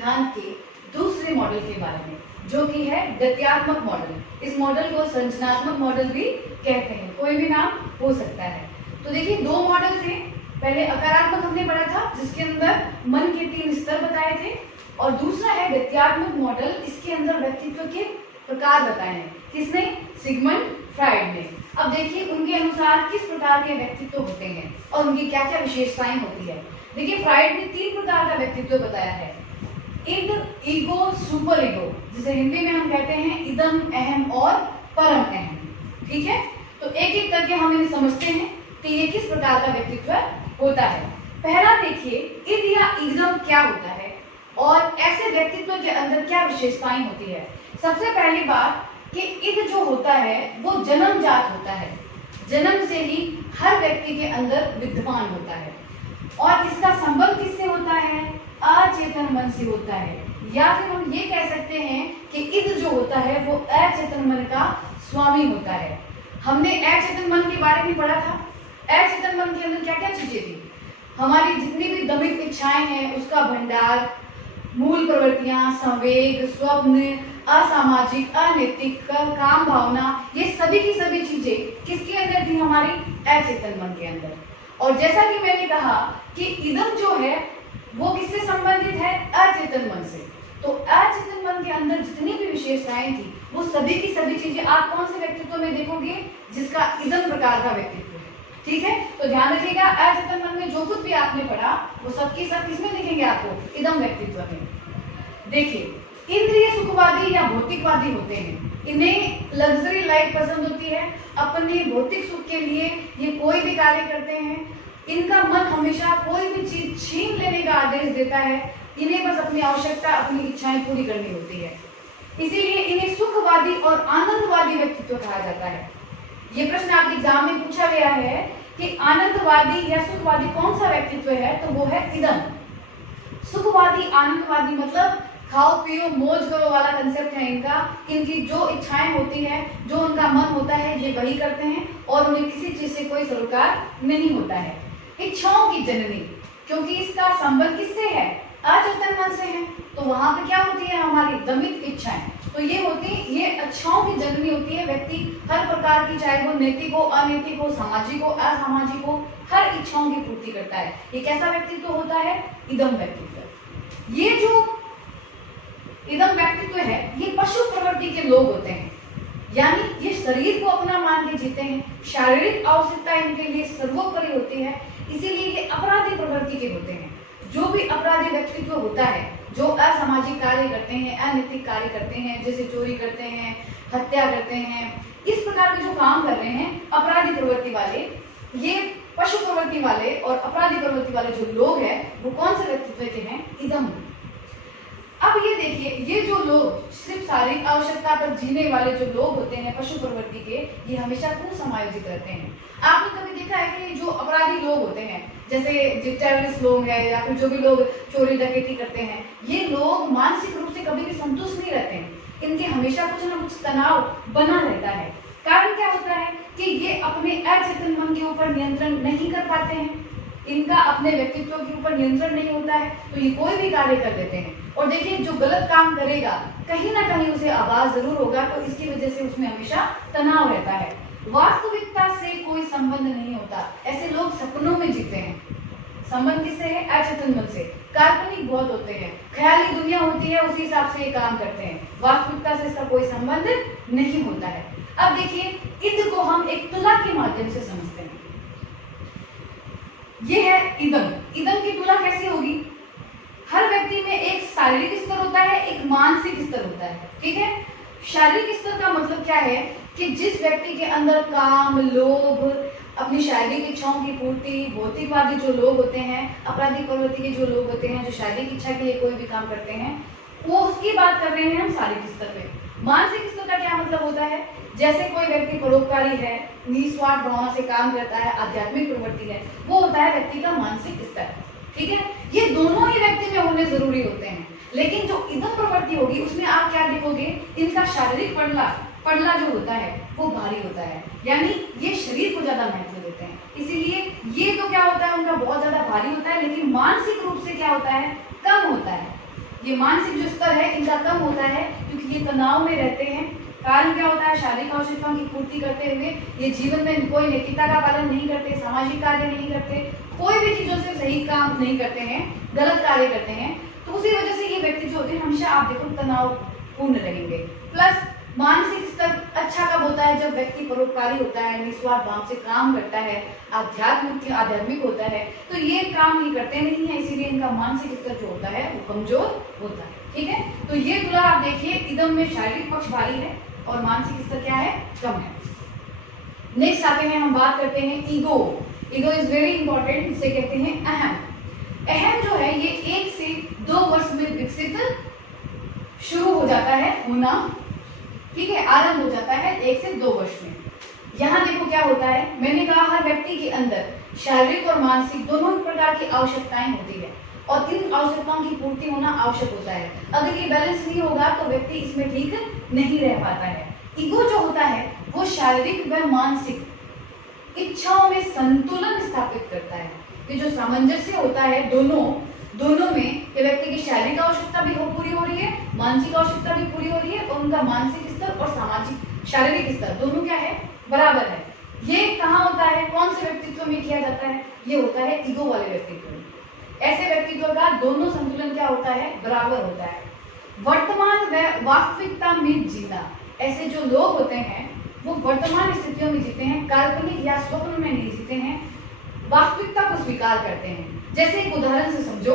सिद्धांत के दूसरे मॉडल के बारे में, जो कि है गत्यात्मक मॉडल। इस मॉडल को संरचनात्मक मॉडल भी कहते हैं, कोई भी नाम हो सकता है। तो देखिए, दो मॉडल थे। पहले आकारात्मक हमने पढ़ा था, जिसके अंदर मन के 3 स्तर बताए थे, और दूसरा है गत्यात्मक मॉडल। इसके अंदर व्यक्तित्व के प्रकार बताए हैं। किसने? सिगमंड फ्राइड ने। अब देखिए, उनके अनुसार किस प्रकार के व्यक्तित्व होते हैं और उनकी क्या क्या विशेषताएं होती है। देखिए, फ्राइड ने 3 प्रकार का व्यक्तित्व बताया है। इद, ईगो, सुपर ईगो, जिसे हिंदी में हम कहते हैं इदम, अहम और परम अहम। ठीक है, तो एक एक करके हम इन्हें समझते हैं कि ये किस प्रकार का व्यक्तित्व होता है। पहला देखिए, इद या इदम क्या होता है और ऐसे व्यक्तित्व के अंदर क्या विशेषताएं होती है। सबसे पहली बात कि इद जो होता है वो जन्मजात होता है, जन्म से ही हर व्यक्ति के अंदर विद्यमान होता है, और इसका संबंध किससे होता है? अचेतन मन से होता है। या फिर हम ये कह सकते हैं कि इद जो होता है वो अचेतन मन का स्वामी होता है। हमने अचेतन मन के बारे में पढ़ा था। अचेतन मन के अंदर क्या क्या चीजें थी? हमारी जितनी भी दमित इच्छाएं हैं उसका भंडार, मूल प्रवृत्तियां, संवेग, स्वप्न, असामाजिक, अनैतिक, काम भावना, ये सभी की सभी चीजें किसके अंदर थी? हमारी अचेतन मन के अंदर। और जैसा कि मैंने कहा कि इदम जो है वो किससे संबंधित है? अचेतन मन से। तो अचेतन मन के अंदर जितनी भी विशेषताएं थी वो सभी की सभी चीजें आप कौन से व्यक्तित्व में देखोगे? जिसका इदम प्रकार का व्यक्तित्व है। ठीक है, तो ध्यान रखिएगा, अचेतन मन में जो कुछ भी आपने पढ़ा वो सबकी सब किसमें दिखेंगे आपको? इदम व्यक्तित्व में। देखिए, इंद्रिय सुखवादी या भौतिकवादी होते हैं। इन्हें लग्जरी लाइफ पसंद होती है, अपने भौतिक सुख के लिए ये कोई भी कार्य करते हैं। इनका मन हमेशा कोई भी चीज छीन लेने का आदेश देता है। इन्हें बस अपनी आवश्यकता, अपनी इच्छाएं पूरी करनी होती है। इसीलिए इन्हें सुखवादी और आनंदवादी व्यक्तित्व कहा जाता है। ये प्रश्न आपके एग्जाम में पूछा गया है कि आनंदवादी या सुखवादी कौन सा व्यक्तित्व है, तो वो है इदम। सुखवादी, आनंदवादी मतलब खाओ पियो मौज करो वाला कंसेप्ट है इनका। इनकी जो इच्छाएं होती है, जो उनका मन होता है, ये वही करते हैं और उन्हें किसी चीज से कोई सरोकार नहीं होता है। इच्छाओं की जननी, क्योंकि इसका संबंध किससे है? अचेतन मन से है, तो वहां पे क्या होती है? हमारी दमित इच्छाएं। तो ये होती, ये इच्छाओं की जननी होती है। व्यक्ति हर प्रकार की, चाहे वो नैतिक हो, अनैतिक हो, सामाजिक हो, असामाजिक हो, हर इच्छाओं की पूर्ति करता है। ये कैसा व्यक्तित्व होता है? इदम व्यक्तित्व। ये जो इदम व्यक्तित्व है ये पशु प्रवृत्ति के लोग होते हैं, यानी ये शरीर को अपना मान के जीते हैं। शारीरिक आवश्यकता इनके लिए सर्वोपरि होती है, इसीलिए ये अपराधी प्रवृत्ति के होते हैं। जो भी अपराधी व्यक्तित्व होता है, जो असामाजिक कार्य करते हैं, अनैतिक कार्य करते हैं, जैसे चोरी करते हैं, हत्या करते हैं, इस प्रकार के जो काम कर रहे हैं अपराधी प्रवृत्ति वाले, ये पशु प्रवृत्ति वाले और अपराधी प्रवृत्ति वाले जो लोग हैं वो कौन से व्यक्तित्व के हैं? इदम। अब ये देखिए, ये जो लोग सिर्फ शारीरिक आवश्यकता पर जीने वाले जो लोग होते हैं पशु प्रवृत्ति के, ये हमेशा क्यों समायोजित रहते हैं? आपने कभी देखा है कि जो अपराधी लोग होते हैं, जैसे जो टेररिस्ट लोग हैं या फिर जो भी लोग चोरी डकैती करते हैं, ये लोग मानसिक रूप से कभी भी संतुष्ट नहीं रहते हैं। इनके हमेशा कुछ ना कुछ तनाव बना रहता है। कारण क्या होता है कि ये अपने अचेतन मन के ऊपर नियंत्रण नहीं कर पाते हैं, इनका अपने व्यक्तित्व के ऊपर नियंत्रण नहीं होता है, तो ये कोई भी कार्य कर देते हैं। और देखिए, जो गलत काम करेगा कहीं ना कहीं उसे आवाज जरूर होगा, तो इसकी वजह से उसमें हमेशा तनाव रहता है। वास्तविकता से कोई संबंध नहीं होता, ऐसे लोग सपनों में जीते हैं। संबंध किससे है? अचेतन मन से। काल्पनिक बहुत होते हैं, ख्याली दुनिया होती है, उसी हिसाब से ये काम करते हैं। वास्तविकता से इसका कोई संबंध नहीं होता है। अब देखिए, इद को हम एक तुला के माध्यम से समझते हैं। ये है इदम। इदम की तुला कैसे होगी? हर व्यक्ति में एक शारीरिक स्तर होता है, एक मानसिक स्तर होता है। ठीक है, शारीरिक स्तर का मतलब क्या है कि जिस व्यक्ति के अंदर काम, लोभ, अपनी शारीरिक इच्छाओं की पूर्ति, भौतिकवादी जो लोग होते हैं, अपराधी प्रवृत्ति के जो लोग होते हैं, जो शारीरिक इच्छा के लिए कोई भी काम करते हैं, वो उसकी बात कर रहे हैं हम शारीरिक स्तर पे। मानसिक स्तर का क्या मतलब होता है? जैसे कोई व्यक्ति परोपकारी है, निस्वार्थ भावना से काम करता है, आध्यात्मिक प्रवृत्ति है, वो होता है व्यक्ति का मानसिक स्तर। ठीक है, ये दोनों ही व्यक्ति में होने जरूरी होते हैं। लेकिन जो इदम प्रवृत्ति होगी उसमें आप क्या देखोगे? इनका शारीरिक पड़ला जो होता है वो भारी होता है, यानी ये शरीर को ज्यादा महत्व देते हैं। इसीलिए ये तो क्या होता है, उनका बहुत ज्यादा भारी होता है, लेकिन मानसिक रूप से क्या होता है? कम होता है। ये मानसिक जो स्तर है इनका कम होता है क्योंकि ये तनाव में रहते हैं। कारण क्या होता है, शारीरिक आवश्यकताओं की पूर्ति करते हुए ये जीवन में कोई नैतिकता का पालन नहीं करते, सामाजिक कार्य नहीं करते, कोई भी चीजों से सही काम नहीं करते हैं, गलत कार्य करते हैं। तो उसी वजह से ये व्यक्ति जो होते हैं हमेशा आप देखो तनावपूर्ण रहेंगे। प्लस मानसिक स्तर अच्छा कब होता है, जब व्यक्ति परोपकारी होता है, निस्वार्थ भाव से काम करता है, आध्यात्मिक होता है। तो ये काम ये करते नहीं है, इसीलिए इनका मानसिक स्तर जो होता है वो कमजोर होता है। ठीक है, तो ये तुला आप देखिए इदम में शारीरिक पक्ष भारी है और मानसिक स्तर क्या है, कम है। नेक्स्ट आते हैं, हम बात करते हैं ego. Ego is very important, इसे कहते हैं अहम। अहम जो है ये 1 से 2 वर्ष में विकसित शुरू हो जाता है होना। ठीक है, आरंभ हो जाता है 1 से 2 वर्ष में। यहाँ देखो क्या होता है, मैंने कहा हर व्यक्ति के अंदर शारीरिक और मानसिक दोनों ही प्रकार की आवश्यकताएं होती है और इन आवश्यकताओं की पूर्ति होना आवश्यक होता है। अगर ये बैलेंस नहीं होगा तो व्यक्ति इसमें ठीक नहीं रह पाता है। ईगो जो होता है वो शारीरिक व मानसिक इच्छाओं में संतुलन स्थापित करता है। ये जो सामंजस्य होता है दोनों में, ये व्यक्ति की शारीरिक आवश्यकता भी पूरी हो रही है, मानसिक आवश्यकता भी पूरी हो रही है और उनका मानसिक स्तर और सामाजिक शारीरिक स्तर दोनों क्या है, बराबर है। ये कहाँ होता है, कौन से व्यक्तित्व में किया जाता है, ये होता है ईगो वाले व्यक्तित्व में। ऐसे व्यक्तित्व का दोनों संतुलन क्या होता है, बराबर होता है। वर्तमान व वास्तविकता में जीना, ऐसे जो लोग होते हैं वो वर्तमान स्थितियों में जीते हैं, काल्पनिक या स्वप्न में नहीं जीते हैं, वास्तविकता को स्वीकार करते हैं। जैसे एक उदाहरण से समझो,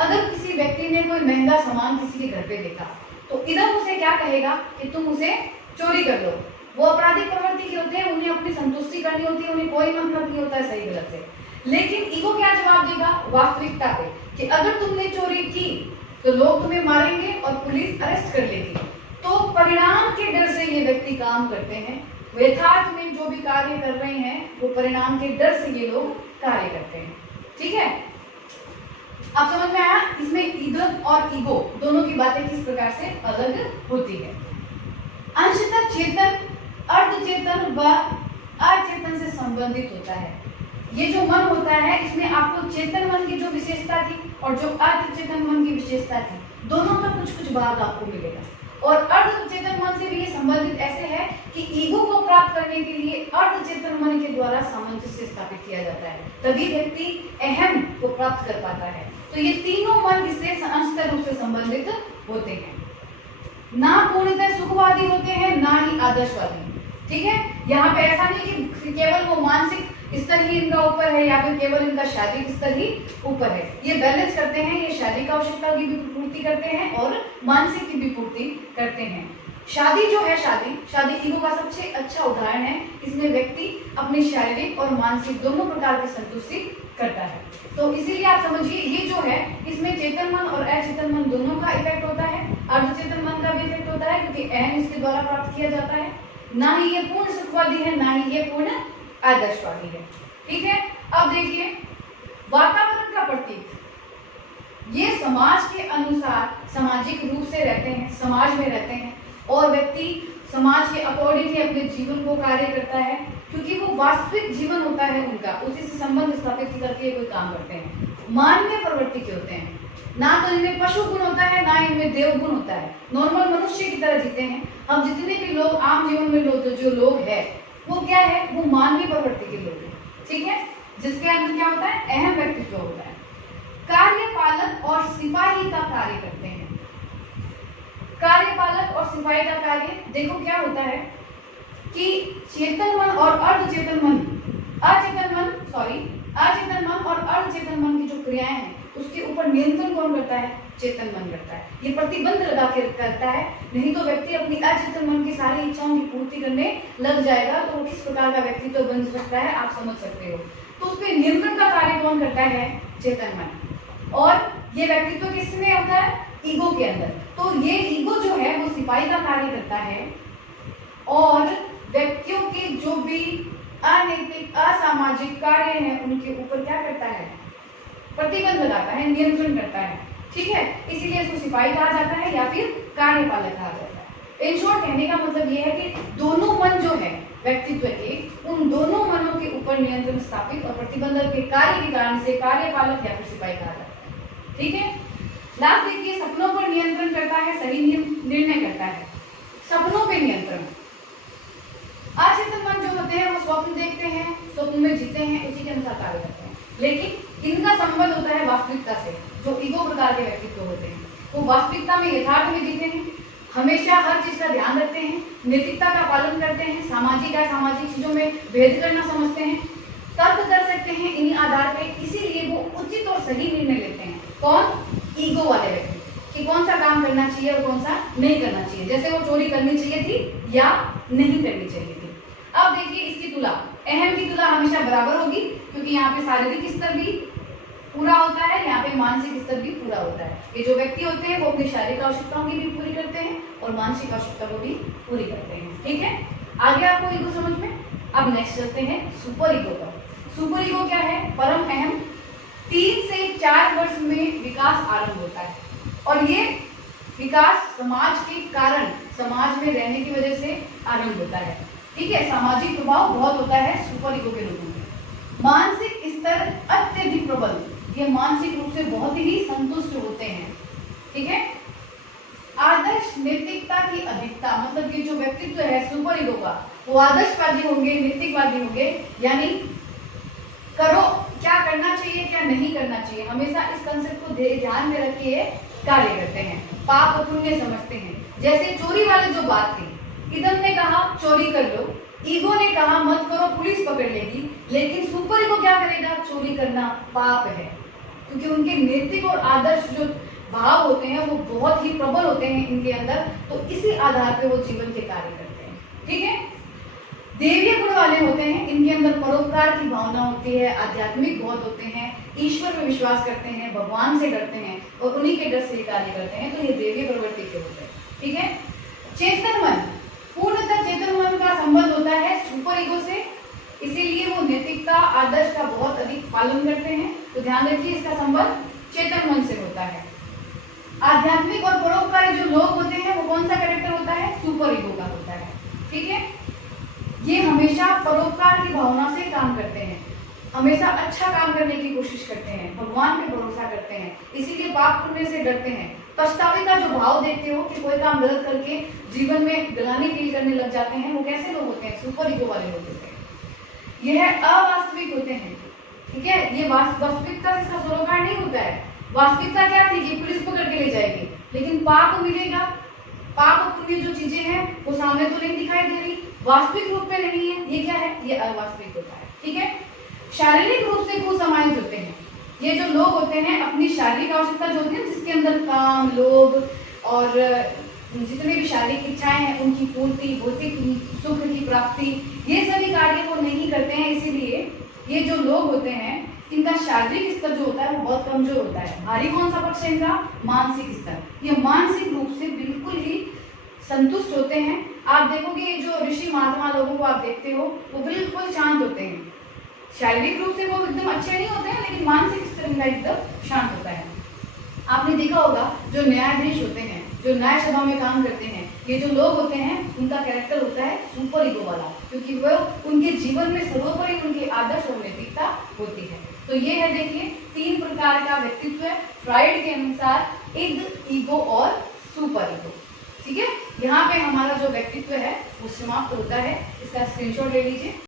अगर किसी व्यक्ति ने कोई महंगा सामान किसी के घर पे देखा तो इधर उसे क्या कहेगा कि तुम उसे चोरी कर लो। वो अपराधिक प्रवृत्ति के होते हैं, उन्हें अपनी संतुष्टि करनी होती है, उन्हें कोई मतलब नहीं होता है सही गलत से। लेकिन ईगो क्या जवाब देगा, वास्तविकता पे, कि अगर तुमने चोरी की तो लोग तुम्हें मारेंगे और पुलिस अरेस्ट कर लेगी। तो परिणाम के डर से ये व्यक्ति काम करते हैं। यथार्थ में जो भी कार्य कर रहे हैं वो परिणाम के डर से ये लोग कार्य करते हैं। ठीक है, अब समझ में आया इसमें ईगो और ईगो दोनों की बातें किस प्रकार से अलग होती है। अंशतः चेतन, अर्धचेतन व अचेतन से संबंधित होता है। ये जो मन होता है इसमें आपको चेतन मन की जो विशेषता थी और जो अर्धचेतन मन की विशेषता थी, दोनों का कुछ कुछ भाग आपको मिलेगा। और अर्धचेतन मन से भी ये संबंधित ऐसे है कि ईगो को प्राप्त करने के लिए अर्धचेतन मन के द्वारा सामंजस्य स्थापित किया जाता है, तभी व्यक्ति अहम को प्राप्त कर पाता है। तो ये तीनों मन इससे अंशतः रूप से संबंधित होते हैं। ना पूर्णतः सुखवादी होते हैं, ना ही आदर्शवादी। ठीक है, यहाँ पे ऐसा नहीं कि केवल वो मानसिक स्तर ही इनका ऊपर है या फिर केवल इनका शारीरिक स्तर ही ऊपर है। ये बैलेंस करते हैं, ये शारीरिक आवश्यकता की भी पूर्ति करते हैं और मानसिक की भी पूर्ति करते हैं। शादी जो है, शादी ईगो का सबसे अच्छा उदाहरण है। इसमें व्यक्ति अपनी शारीरिक और मानसिक दोनों प्रकार की संतुष्टि करता है। तो इसीलिए आप समझिए ये जो है इसमें चेतन मन और अचेतन मन दोनों का इफेक्ट होता है। अर्धचेतन मन का भी इफेक्ट होता है क्योंकि अहम इसके द्वारा प्राप्त किया जाता है। ना ही ये पूर्ण सुखवादी है, ना ही ये पूर्ण आदर्शवादी है। ठीक है, अब देखिए वातावरण का प्रतीक, ये समाज के अनुसार सामाजिक रूप से रहते हैं, समाज में रहते हैं और व्यक्ति समाज के अकॉर्डिंग ही अपने जीवन को कार्य करता है क्योंकि वो वास्तविक जीवन होता है उनका, उसी से संबंध स्थापित करके कोई काम करते हैं। मानवीय प्रवृत्ति के होते हैं, ना तो इनमें पशु गुण होता है ना इनमें देव गुण होता है। नॉर्मल मनुष्य की तरह जीते हैं हम। जितने भी लोग आम जीवन में जो लोग हैं वो क्या है, वो मानवीय प्रवृत्ति के लोग हैं। ठीक है, जिसके अंदर क्या होता है, अहम व्यक्तित्व होता है। कार्यपालक और सिपाही का कार्य करते हैं। कार्यपालक और सिपाही का कार्य देखो क्या होता है कि चेतन मन और अचेतन मन और अर्धचेतन मन की जो क्रियाएं हैं उसके ऊपर नियंत्रण कौन करता है, चेतन मन करता है। ये प्रतिबंध लगा के करता है, नहीं तो व्यक्ति अपनी अचेतन मन की सारी इच्छाओं की पूर्ति करने लग जाएगा तो वो किस प्रकार का व्यक्तित्व तो बन सकता है आप समझ सकते हो। तो उस पर नियंत्रण का कार्य कौन करता है, चेतन मन। और ये व्यक्तित्व किसमें होता है, ईगो के अंदर। तो ये ईगो जो है वो सिपाही का कार्य करता है और व्यक्तियों के जो भी अनैतिक असामाजिक कार्य हैं उनके ऊपर क्या करता है, प्रतिबंध लगाता है, नियंत्रण करता है। ठीक है, इसीलिए इसको सिपाही कहा जाता है या फिर कार्यपालक कहा जाता है। इन शॉर्ट कहने का मतलब ये है कि दोनों मन जो है व्यक्तित्व के, उन दोनों मनों के ऊपर नियंत्रण स्थापित और प्रतिबंधक के कार्य के कारण से कार्यपालक या फिर सिपाही कहा जाता है। ठीक है, लास्ट देखिए, सपनों पर नियंत्रण करता है, सही निर्णय करता है। सपनों पे नियंत्रण, अचेतन मन जो होते हैं वो स्वप्न देखते हैं, स्वप्न में जीते हैं, उसी के अनुसार कार्य करते हैं, लेकिन इनका संबंध होता है वास्तविकता से। जो ईगो प्रकार के व्यक्तित्व होते हैं वो वास्तविकता में, यथार्थ में जीते हैं, हमेशा हर चीज का ध्यान रखते हैं, नैतिकता का पालन करते हैं, सामाजिक असामाजिक चीजों में भेद करना समझते हैं, तर्क कर सकते हैं इन्हीं आधार पे, इसीलिए वो उचित और सही निर्णय लेते हैं। कौन? ईगो वाले व्यक्ति, कि कौन सा काम करना चाहिए और कौन सा नहीं करना चाहिए, जैसे वो चोरी करनी चाहिए थी या नहीं करनी चाहिए थी। अब देखिए इसकी तुला, अहम की तुला हमेशा बराबर होगी, क्योंकि यहाँ पे शारीरिक स्तर भी पूरा होता है, यहाँ पे मानसिक स्तर भी पूरा होता है। ये जो व्यक्ति होते हैं वो अपनी शारीरिक आवश्यकताओं की भी पूरी करते हैं और मानसिक आवश्यकता को भी पूरी करते हैं। ठीक है, आगे आपको ईगो समझ में। अब नेक्स्ट चलते हैं सुपर ईगो पर। सुपर ईगो क्या है? परम अहम, 3 से 4 वर्ष में विकास आरंभ होता है और ये विकास समाज के कारण, समाज में रहने की वजह से आरंभ होता है। ठीक है, सामाजिक प्रभाव बहुत होता है सुपर ईगो के लोगों में। मानसिक स्तर अत्यधिक प्रबल, ये मानसिक रूप से बहुत ही संतुष्ट होते हैं। ठीक है, आदर्श नैतिकता की अधिकता, मतलब ये जो व्यक्तित्व है सुपर ईगो का वो आदर्शवादी होंगे, नैतिकवादी होंगे, यानी करो क्या करना चाहिए क्या नहीं करना चाहिए, हमेशा इस कंसेप्ट को ध्यान में रख के कार्य करते हैं। पाप और पुण्य समझते हैं। जैसे चोरी वाली जो बात थी, इदम ने कहा चोरी कर लो, ईगो ने कहा मत करो पुलिस पकड़ लेगी, लेकिन सुपर ईगो क्या करेगा? चोरी करना पाप है, क्योंकि उनके नैतिक और आदर्श जो भाव होते हैं वो बहुत ही प्रबल होते हैं इनके अंदर, तो इसी आधार पे वो जीवन के कार्य करते हैं। ठीक है, देवीय गुण वाले होते हैं, इनके अंदर परोपकार की भावना होती है, आध्यात्मिक बहुत होते हैं, ईश्वर में विश्वास करते हैं, भगवान से डरते हैं और उन्हीं के डर से कार्य करते हैं, तो ये देवीय प्रवृत्ति के होते हैं। ठीक है, चेतन मन, पूर्णतः चेतन मन का संबंध होता है सुपर ईगो से, इसीलिए वो नैतिकता आदर्श का बहुत अधिक पालन करते हैं, तो ध्यान रखिए इसका संबंध चेतन मन से होता है। आध्यात्मिक और परोपकारी जो लोग होते हैं वो कौन सा कैरेक्टर होता है? सुपर ईगो का होता है। ठीक है, ये हमेशा परोपकार की भावना से काम करते हैं, हमेशा अच्छा काम करने की कोशिश करते हैं, भगवान पे भरोसा करते हैं, इसीलिए पाप पुण्य से डरते हैं। पछतावे का जो भाव देखते हो कि कोई काम गलत करके जीवन में गलानी फील करने लग जाते हैं, वो कैसे लोग होते हैं? सुपर ईगो वाले लोग होते हैं। यह अवास्तविक होते हैं। ठीक है, ये वास्तविकता से इसका सरोकार नहीं होता है। वास्तविकता क्या थी कि पुलिस पकड़ के ले जाएगी, लेकिन पाप मिलेगा, पाप पुण्य जो चीजें हैं वो सामने तो नहीं दिखाई दे रही, वास्तविक रूप में नहीं है, ये क्या है? ये अवास्तविक होता है। ठीक है, शारीरिक रूप से कुसमाहित होते हैं। ये जो लोग होते हैं अपनी शारीरिक आवश्यकता जो होती है, जिसके अंदर काम, लोभ और जितने भी शारीरिक इच्छाएं हैं उनकी पूर्ति, भौतिक सुख की प्राप्ति, ये सभी कार्य वो नहीं करते हैं। इसीलिए ये जो लोग होते हैं इनका शारीरिक स्तर जो होता है वो बहुत कमजोर होता है। भारी कौन सा पक्ष है इनका? मानसिक स्तर। ये मानसिक रूप से बिल्कुल ही संतुष्ट होते हैं। आप देखोगे जो ऋषि महात्मा लोगों को आप देखते हो वो बिल्कुल शांत होते हैं। शारीरिक रूप से वो एकदम अच्छे नहीं होते हैं, लेकिन मानसिक स्तर इनका एकदम शांत होता है। आपने देखा होगा जो न्यायाधीश होते हैं, जो न्याय सभा में काम करते हैं, ये जो लोग होते हैं उनका कैरेक्टर होता है सुपर ईगो वाला, क्योंकि वो उनके जीवन में सर्वोपरि उनके आदर्श और नैतिकता होती है। तो ये है देखिए 3 प्रकार का व्यक्तित्व है फ्राइड के अनुसार, इद, ईगो और सुपर ईगो। ठीक है, यहाँ पे हमारा जो व्यक्तित्व है वो समाप्त होता है। इसका स्क्रीनशॉट ले लीजिए।